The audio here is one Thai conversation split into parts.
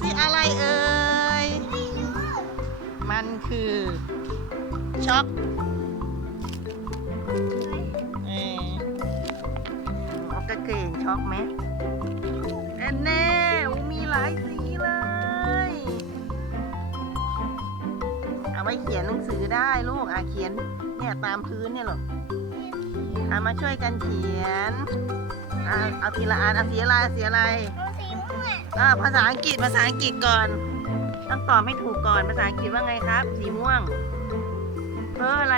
สิอะไรเอ่ย มันคือช็อกเออเอากระเกงช็อกไหมแอนแน่มีหลายสีเลย เอาไว้เขียนหนังสือได้ลูกอะเขียนเนี่ยตามพื้นเนี่ยหรอกเอามาช่วยกันเขียนเอาเอาทีละอันเอาสีอะไรเอาสีอะไร อ่าภาษาอังกฤษภาษาอังกฤษก่อน ต้องตอบไม่ถูกก่อนภาษาอังกฤษว่าไงครับ สีม่วง เพออะไร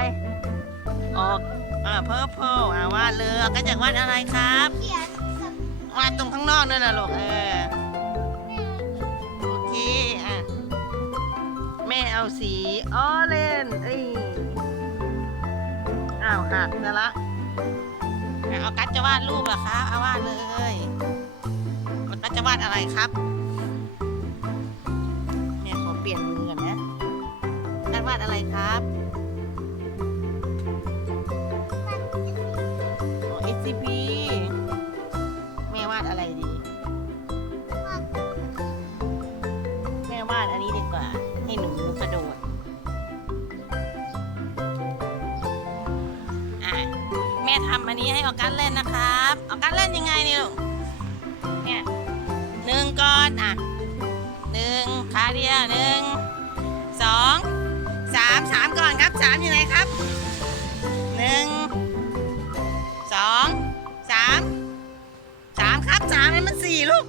ออกอ่าเพอเพออ่าวาดเลยก็จะวาดอะไรครับเขียนวาดตรงข้างนอกนั่นน่ะลูกเออโอเคอะแม่เอาสีออเรนเอ้ยอ้าวหักซะละอะเอากัดจะวาดรูปเหรอครับเอาวาดเลย มันกัดจะวาดอะไรครับ เนี่ยขอเปลี่ยนมือก่อนนะกัดวาดอะไรครับอ๋อ SCP แม่วาดอะไรดี แม่วาดอันนี้ดีกว่า ให้หนูกระโดดอะแม่ทำอันนี้ให้ออกัสเล่นนะครับ ออกัสเล่นยังไงเนี่ยลูกเนี่ย หนึ่งก่อนอะหนึ่งขาเดียวหนึ่งสองสามสามก่อนครับสามอยู่ไหนครับหนึ่งสองสามสามครับสามนี่มันสี่ลูก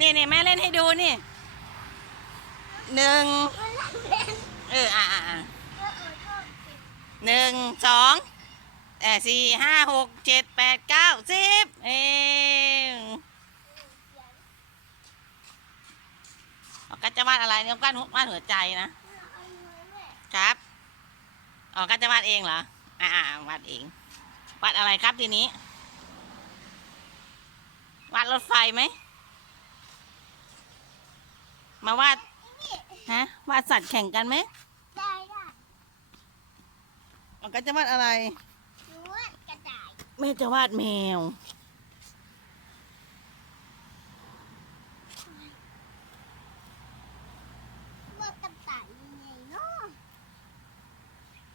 นี่นี่แม่เล่นให้ดูนี่หนึ่งเอออะอะอะหนึ่งสองเออสี่ห้าหกเจ็ดแปดเก้าสิบเองออกกัจะ วาดอะไรเนี่ยออกกัวาดหัวใจนะครับออกกัจะวาดเองเหรออ่าอ่าวาดเองวาดอะไรครับทีนี้วาดรถไฟไหมมาวาดฮะวาดสัตว์แข่งกันไหมได้ได้ออกกัจะวาดอะไรหนูว่ากระต่ายแม่จะวาดแมวว่ากระต่ายยังไงเนาะ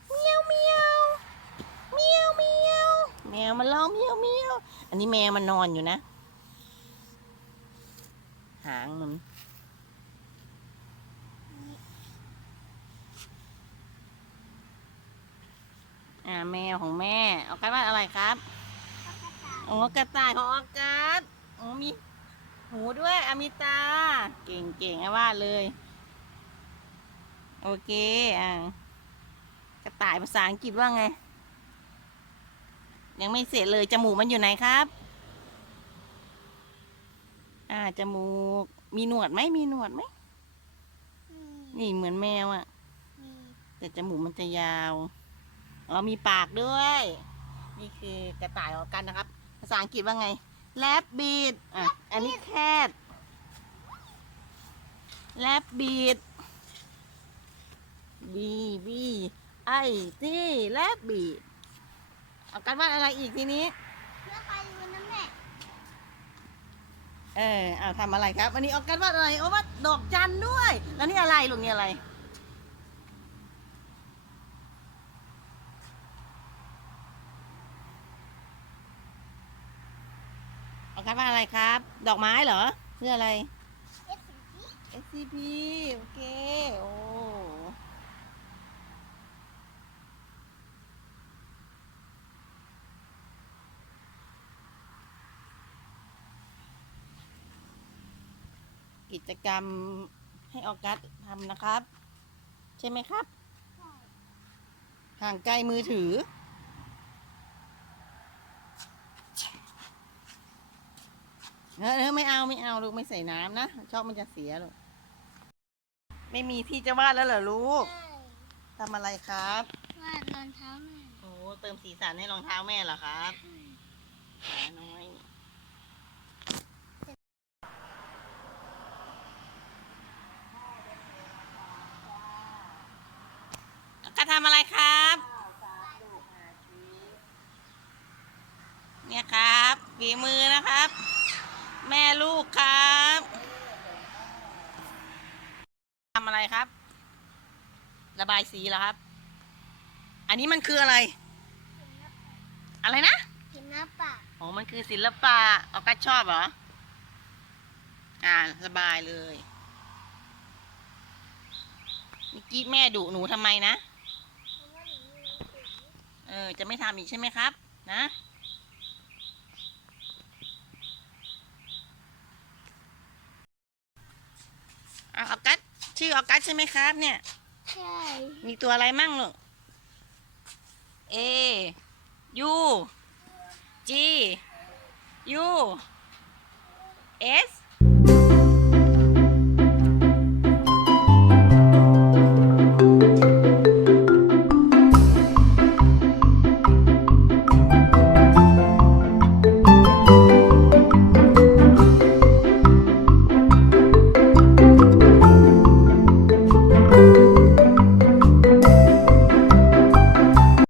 เมียวเมียวเมียวเมียวแมวมันร้องเมียวเมียว อันนี้แมวมันนอนอยู่นะ หางมันอ่าแมวของแม่เอกัดว่าอะไรครับว่ากระต่ายอ๋อกระต่ายของออกัสอ๋อมีหูด้วยอมิตา เก่งเก่งไอ้วาเลย โอเคอ่ากระต่ายภาษาอังกฤษว่าไง ยังไม่เสร็จเลยจมูกมันอยู่ไหนครับ อ่าจมูก มีหนวดไหมมีหนวดไหมมีนี่เหมือนแมวอะมีแต่จมูกมันจะยาวอ๋อมีปากด้วย นี่คือกระต่ายของกันนะครับ ภาษาอังกฤษว่าไงแลบบีดอะอันนี้แคทแลบบีดบีบีไอซีแลบบีด เอากันว่าอะไรอีกทีนี้เลือกใครดูนะแม่เออเอาทำอะไรครับอันนี้เอากันว่าอะไรโอ้วาดดอกจันด้วย แล้วนี่อะไรลูกนี่อะไรเอากันว่าอะไรครับ ดอกไม้เหรอนี่อะไรเอฟซี SCP โอเคโอ้ กิจกรรมให้ออกัสทำนะครับ ใช่ไหมครับ ห่างไกลมือถือเออเออไม่เอาไม่เอาลูกไม่ใส่น้ำนะชอบมันจะเสียลูกไม่มีที่จะวาดแล้วเหรอลูกทำอะไรครับวาดรองเท้าแม่โอ้เติมสีสันให้รองเท้าแม่เหรอครับขาน้อย ก็ทำอะไรครับ เนี่ยครับฝีมือนะครับ แม่ลูกครับทำอะไรครับ ระบายสีเหรอครับ อันนี้มันคืออะไร อะไรนะศิลปะอ๋อมันคือศิลปะออกัสชอบเหรอ อ่าระบายเลยเมื่อกี้แม่ดุหนูทำไมนะ เพราะว่าหนูมีหนังสือ เออ จะไม่ทำอีกใช่ไหมครับ นะเอาออกัสชื่อออกัสใช่ไหมครับ เนี่ย ใช่ มีตัวอะไรมั่งลูก A U G U S